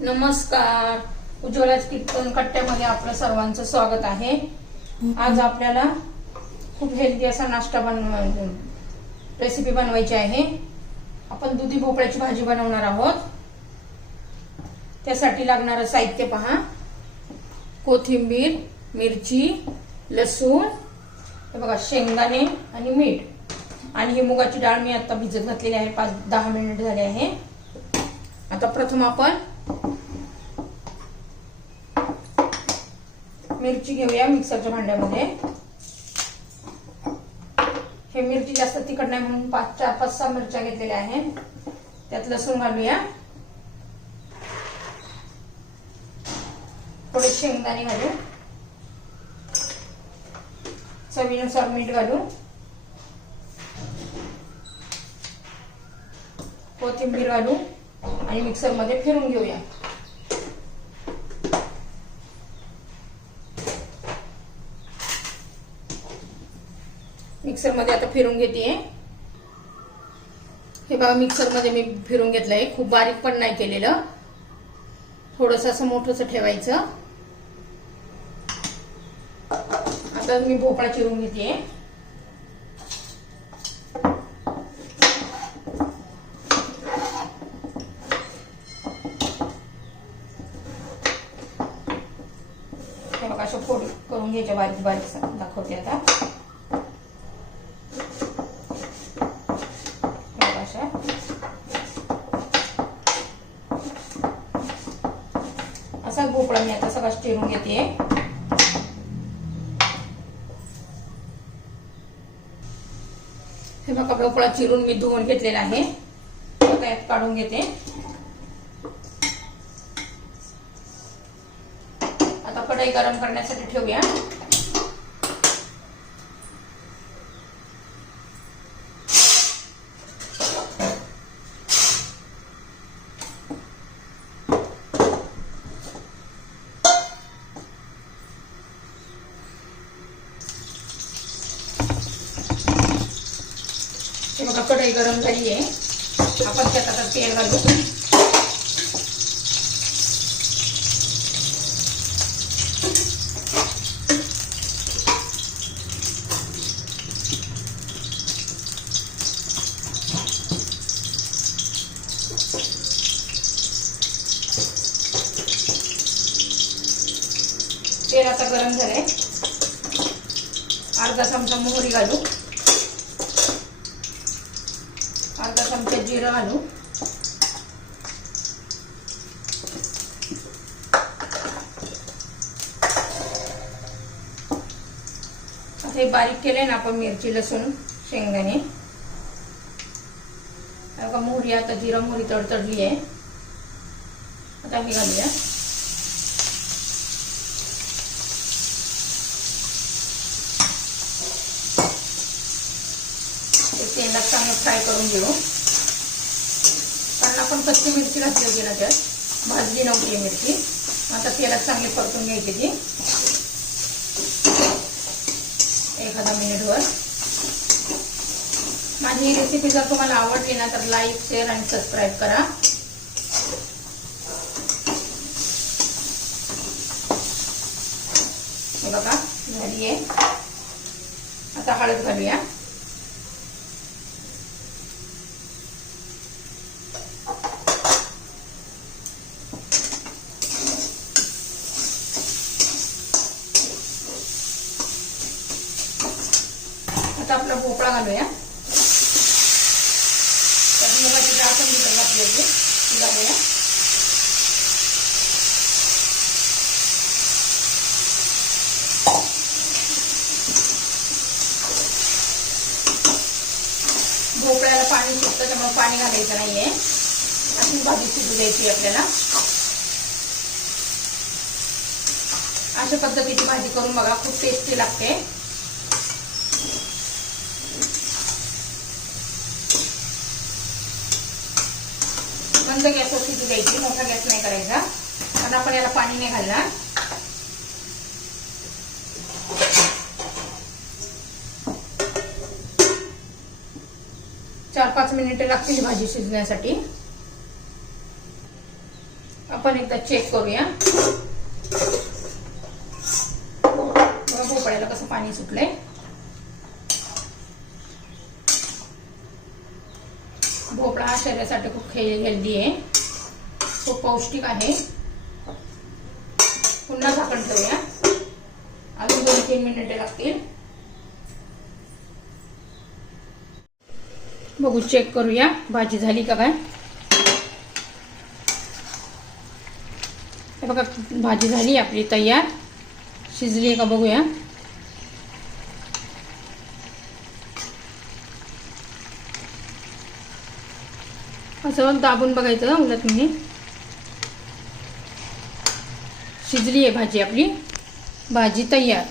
नमस्कार. उज्ज्वला कीर्तन कट्ट्यामध्ये आपलं सर्वांचं स्वागत आहे. आज आपल्याला खूप हेल्दी असा नाश्ता बनव रेसिपी बनवायची आहे. आपण दुधी भोपळ्याची भाजी बनवणार आहोत. त्यासाठी लागणारं साहित्य पहा. कोथिंबीर मिरची लसूण हे बघा शेंगदाणे आणि मीठ. आणि ही मुगाची डाळ मी आता भिजत घातलेली आहे. पाच दहा मिनिट झाले आहे. आता प्रथम आपण मिरची घेऊया मिक्सरच्या भांड्यामध्ये. हे मिरची जास्त तिखट नाही म्हणून पाच चार पाच सहा मिरच्या घेतलेल्या आहेत. त्यात लसूण घालूया. थोडे शेंगदाणे घालू. चवीनुसार मीठ घालू. कोथिंबीर घालू. आणि मिक्सरमध्ये फिरून घेऊया. मिक्सरमध्ये आता फिरून घेते हे बघा मिक्सरमध्ये मी फिरून घेतलंय. खूप बारीक पण नाही केलेलं. थोडस असं मोठस ठेवायचं. आता मी भोपळा चिरून घेते बघा अशा फोड करून घ्यायच्या बारीक बारीक दाखवते आता हे बघा अशा असा भोपळा मी आता सगळा चिरून घेते. हे बघा भोपळा चिरून मी धुवून घेतलेला आहे. यात काढून घेते. आता कढई गरम करण्यासाठी ठेवूया. कढई गरम झाली आहे. आपण त्यात आता तेल घालू. तेल आता गरम झालंय. अर्धा चमचा मोहरी घालू. अर्धा चमचा जिरं घालू. आता हे बारीक केले ना आपण मिरची लसूण शेंगदाणे. बघा मोहरी आता जिरा मोहरी तडतडली आहे. आता हे घालूया ते तेलात चांगलं फ्राय करून घेऊ. कारण आपण कच्ची मिरची घातली होती ना त्यात. भाजली नव्हती मिरची. आता तेलात चांगली परतून घ्यायची ती. एखादा मिनिटवर. माझी ही रेसिपी जर तुम्हाला आवडली ना तर लाईक शेअर आणि सबस्क्राईब करा. बघा झाली आहे आता हळद घालूया. आपला भोपळा घालूया तर मुगाची डाळ पण भिजत घातली होती. ती घालूया भोपळ्याला पाणी सुटतं त्यामुळे पाणी घालायचं नाहीये. अशी भाजी शिजू द्यायची आपल्याला. अशा पद्धतीची भाजी करून बघा खूप टेस्टी लागते. मंद गॅसवर शिजू द्यायची मोठा गॅस नाही करायचा. कारण आपण याला पाणी नाही घालणार. चार पाच मिनिटे लागतील भाजी शिजण्यासाठी. आपण एकदा चेक करूया. बघा भोपळ्याला कसं पाणी सुटलंय. भोपळा शरीरासाठी खूप हेल्दी आहे. खूप पौष्टिक आहे. पुन्हा झाकण ठेवूया. अजून दोन तीन मिनिटे लागतील. बघू चेक करूया. भाजी झाली का काय? बघा भाजी झाली आपली तयार. शिजली आहे का बघूया. असं दाबून बघायचं उलट मी. शिजली आहे भाजी आपली. भाजी तयार.